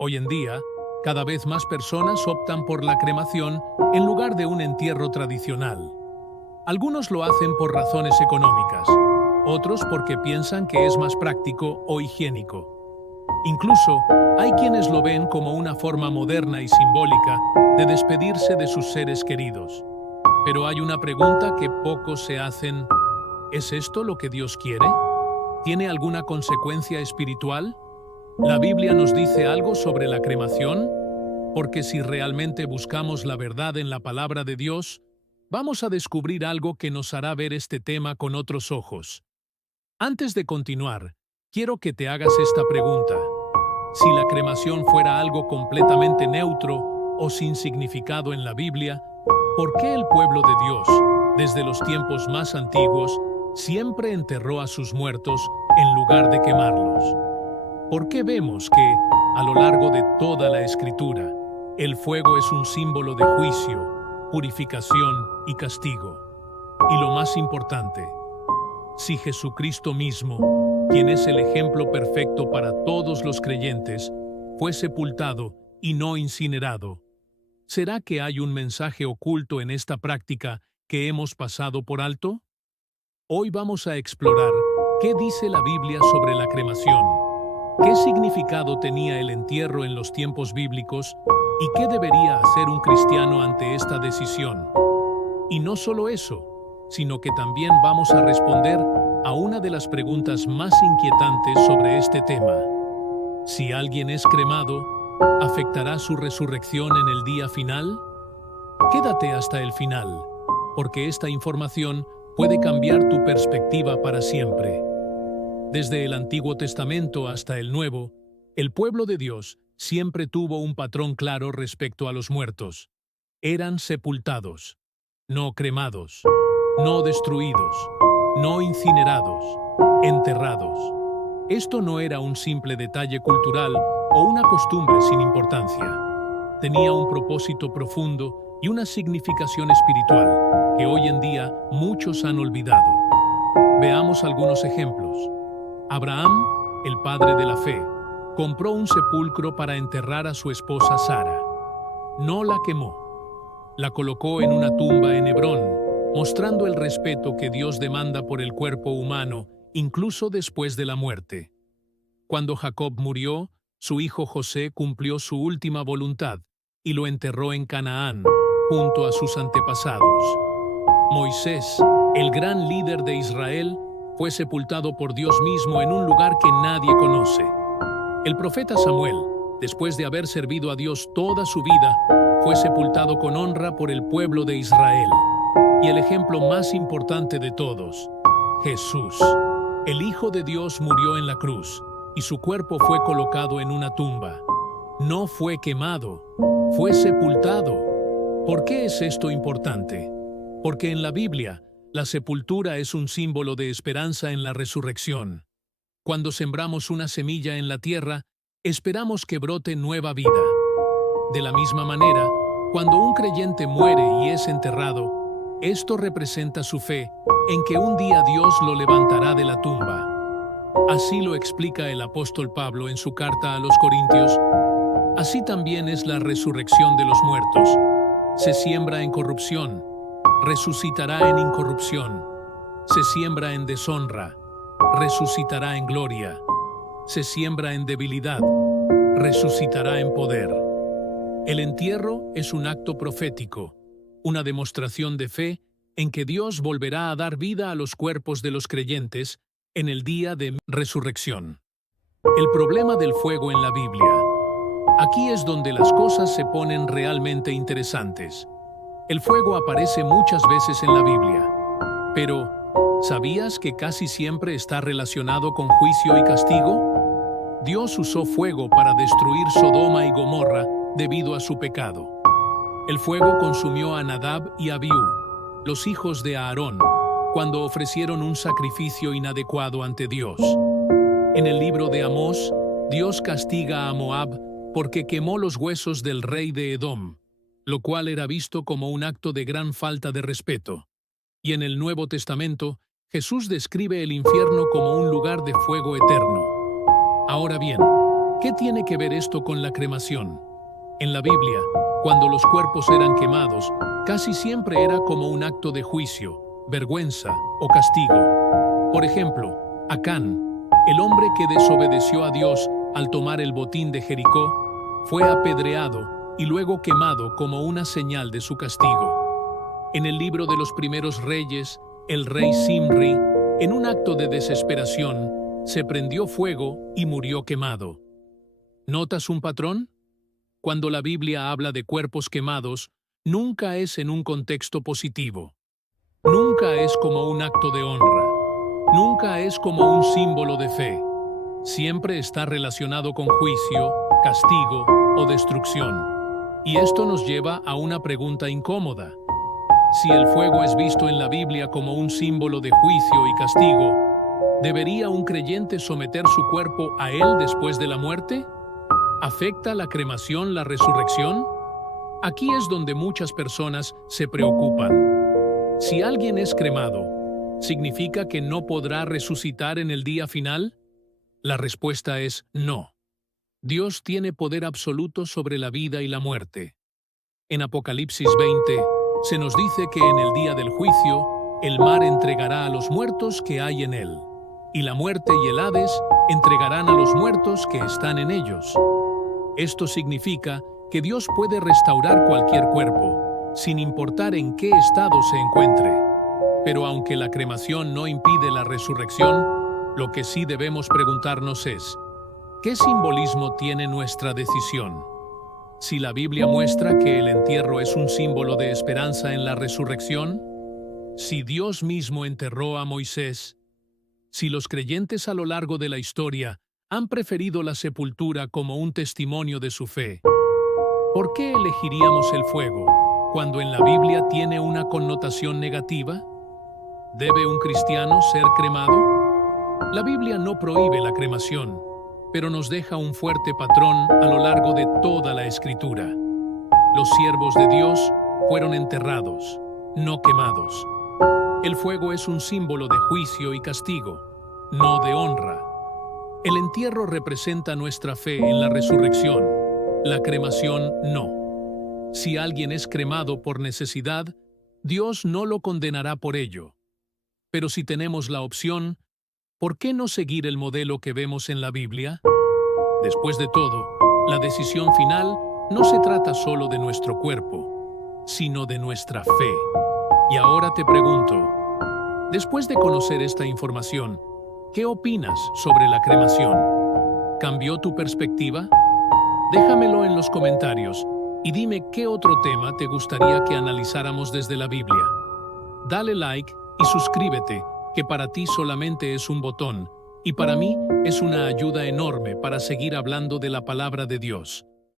Hoy en día, cada vez más personas optan por la cremación en lugar de un entierro tradicional. Algunos lo hacen por razones económicas, otros porque piensan que es más práctico o higiénico. Incluso, hay quienes lo ven como una forma moderna y simbólica de despedirse de sus seres queridos. Pero hay una pregunta que pocos se hacen: ¿es esto lo que Dios quiere? ¿Tiene alguna consecuencia espiritual? ¿La Biblia nos dice algo sobre la cremación? Porque si realmente buscamos la verdad en la palabra de Dios, vamos a descubrir algo que nos hará ver este tema con otros ojos. Antes de continuar, quiero que te hagas esta pregunta. Si la cremación fuera algo completamente neutro o sin significado en la Biblia, ¿por qué el pueblo de Dios, desde los tiempos más antiguos, siempre enterró a sus muertos en lugar de quemarlos? ¿Por qué vemos que, a lo largo de toda la Escritura, el fuego es un símbolo de juicio, purificación y castigo? Y lo más importante, si Jesucristo mismo, quien es el ejemplo perfecto para todos los creyentes, fue sepultado y no incinerado, ¿será que hay un mensaje oculto en esta práctica que hemos pasado por alto? Hoy vamos a explorar qué dice la Biblia sobre la cremación, qué significado tenía el entierro en los tiempos bíblicos y qué debería hacer un cristiano ante esta decisión. Y no solo eso, sino que también vamos a responder a una de las preguntas más inquietantes sobre este tema. Si alguien es cremado, ¿afectará su resurrección en el día final? Quédate hasta el final, porque esta información puede cambiar tu perspectiva para siempre. Desde el Antiguo Testamento hasta el Nuevo, el pueblo de Dios siempre tuvo un patrón claro respecto a los muertos. Eran sepultados, no cremados, no destruidos, no incinerados, enterrados. Esto no era un simple detalle cultural o una costumbre sin importancia. Tenía un propósito profundo y una significación espiritual que hoy en día muchos han olvidado. Veamos algunos ejemplos. Abraham, el padre de la fe, compró un sepulcro para enterrar a su esposa Sara. No la quemó. La colocó en una tumba en Hebrón, mostrando el respeto que Dios demanda por el cuerpo humano, incluso después de la muerte. Cuando Jacob murió, su hijo José cumplió su última voluntad y lo enterró en Canaán, junto a sus antepasados. Moisés, el gran líder de Israel, fue sepultado por Dios mismo en un lugar que nadie conoce. El profeta Samuel, después de haber servido a Dios toda su vida, fue sepultado con honra por el pueblo de Israel. Y el ejemplo más importante de todos, Jesús, el Hijo de Dios, murió en la cruz y su cuerpo fue colocado en una tumba. No fue quemado, fue sepultado. ¿Por qué es esto importante? Porque en la Biblia, la sepultura es un símbolo de esperanza en la resurrección. Cuando sembramos una semilla en la tierra, esperamos que brote nueva vida. De la misma manera, cuando un creyente muere y es enterrado, esto representa su fe en que un día Dios lo levantará de la tumba. Así lo explica el apóstol Pablo en su carta a los Corintios. Así también es la resurrección de los muertos. Se siembra en corrupción, resucitará en incorrupción. Se siembra en deshonra, resucitará en gloria. Se siembra en debilidad, resucitará en poder. El entierro es un acto profético, una demostración de fe en que Dios volverá a dar vida a los cuerpos de los creyentes en el día de resurrección. El problema del fuego en la Biblia. Aquí es donde las cosas se ponen realmente interesantes. El fuego aparece muchas veces en la Biblia, pero ¿sabías que casi siempre está relacionado con juicio y castigo? Dios usó fuego para destruir Sodoma y Gomorra debido a su pecado. El fuego consumió a Nadab y Abiú, los hijos de Aarón, cuando ofrecieron un sacrificio inadecuado ante Dios. En el libro de Amós, Dios castiga a Moab porque quemó los huesos del rey de Edom, lo cual era visto como un acto de gran falta de respeto. Y en el Nuevo Testamento, Jesús describe el infierno como un lugar de fuego eterno. Ahora bien, ¿Qué tiene que ver esto con la cremación? En la Biblia, cuando los cuerpos eran quemados, casi siempre era como un acto de juicio, vergüenza o castigo. Por ejemplo, Acán, el hombre que desobedeció a Dios al tomar el botín de Jericó, fue apedreado y luego quemado como una señal de su castigo. En el libro de los primeros reyes, el rey Zimri, en un acto de desesperación, se prendió fuego y murió quemado. ¿Notas un patrón? Cuando la Biblia habla de cuerpos quemados, nunca es en un contexto positivo. Nunca es como un acto de honra. Nunca es como un símbolo de fe. Siempre está relacionado con juicio, castigo o destrucción. Y esto nos lleva a una pregunta incómoda. Si el fuego es visto en la Biblia como un símbolo de juicio y castigo, ¿debería un creyente someter su cuerpo a él después de la muerte? ¿Afecta la cremación la resurrección? Aquí es donde muchas personas se preocupan. Si alguien es cremado, ¿significa que no podrá resucitar en el día final? La respuesta es no. Dios tiene poder absoluto sobre la vida y la muerte. En Apocalipsis 20, se nos dice que en el día del juicio, el mar entregará a los muertos que hay en él, y la muerte y el Hades entregarán a los muertos que están en ellos. Esto significa que Dios puede restaurar cualquier cuerpo, sin importar en qué estado se encuentre. Pero aunque la cremación no impide la resurrección, lo que sí debemos preguntarnos es, ¿qué simbolismo tiene nuestra decisión? Si la Biblia muestra que el entierro es un símbolo de esperanza en la resurrección, si Dios mismo enterró a Moisés, si los creyentes a lo largo de la historia han preferido la sepultura como un testimonio de su fe, ¿por qué elegiríamos el fuego cuando en la Biblia tiene una connotación negativa? ¿Debe un cristiano ser cremado? La Biblia no prohíbe la cremación, pero nos deja un fuerte patrón a lo largo de toda la Escritura. Los siervos de Dios fueron enterrados, no quemados. El fuego es un símbolo de juicio y castigo, no de honra. El entierro representa nuestra fe en la resurrección, la cremación no. Si alguien es cremado por necesidad, Dios no lo condenará por ello. Pero si tenemos la opción, ¿por qué no seguir el modelo que vemos en la Biblia? Después de todo, la decisión final no se trata solo de nuestro cuerpo, sino de nuestra fe. Y ahora te pregunto, después de conocer esta información, ¿qué opinas sobre la cremación? ¿Cambió tu perspectiva? Déjamelo en los comentarios y dime qué otro tema te gustaría que analizáramos desde la Biblia. Dale like y suscríbete, que para ti solamente es un botón, y para mí es una ayuda enorme para seguir hablando de la palabra de Dios.